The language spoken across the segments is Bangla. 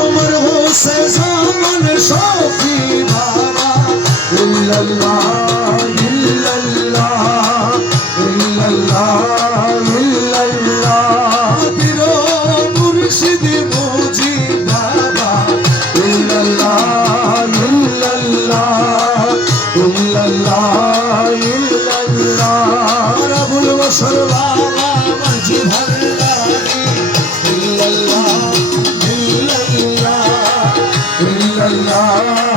আমার হোসে জামান শফি বাবা। ইল্লাল্লাহ ইল্লাল্লাহ ইল্লাল্লাহ ইল্লাল্লাহ। পীর মুর্শিদ মুজি বাবা। ইল্লাল্লাহ ইল্লাল্লাহ ইল্লাল্লাহ ইল্লাল্লাহ। রাবুল বসর বাবা, মাঝি ভান্ডারি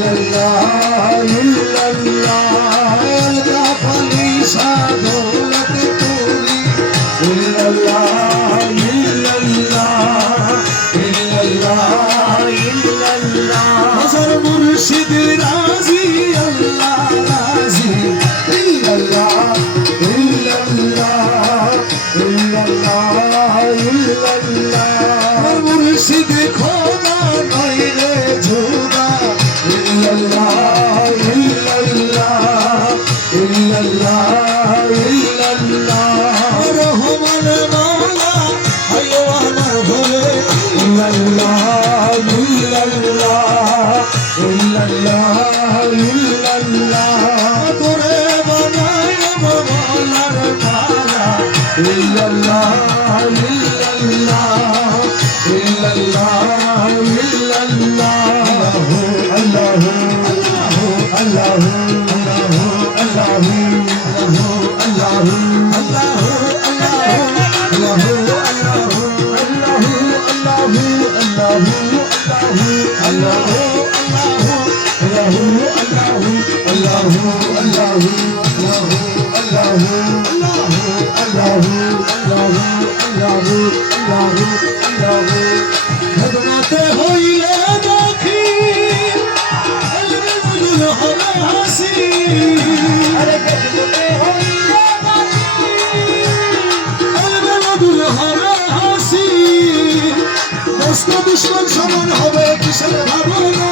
ইল্লাল্লাহ ইল্লাল্লাহ ইল্লাল্লাহ ইল্লাল্লাহ রহমান মাওলা আমার ঘরে ইল্লাল্লাহ ইল্লাল্লাহ ইল্লাল্লাহ ইল্লাল্লাহ তোরে বানায় মাওলার ইল্লাল্লাহ ইল্লাল্লাহ ইল্লাল্লাহ দোস্ত দুশ্মন সমান হবে কিসের ভাবনা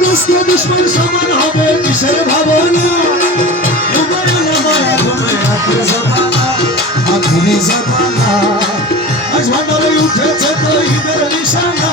দোস্ত দুশ্মন সমান হবে কিসের ভাবনা ঘুমায় না মায়া আখির জমানা আখিরি জমানা আজ ভান্ডারে উঠেছে তো ঈদের নিশানা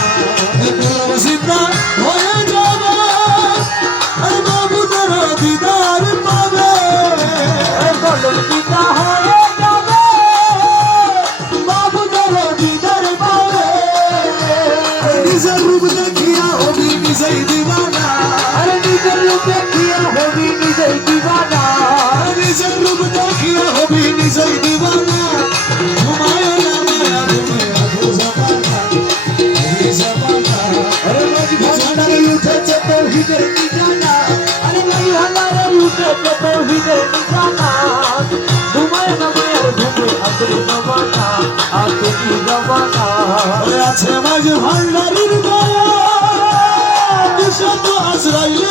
নিজের রূপ দেখিয়া হবি নিজেই দিবানা। নিজের রূপ দেখিয়া হবি নিজেই দিবানা। ঘুমায় না মায়া ঘুমায়া ঘু জবানা এই জবানা আরে মাঝ ভান্ডারে উঠেছে তো হিদের নিজানা ওরে আছে মাঝ আজরাইলের İsrail'e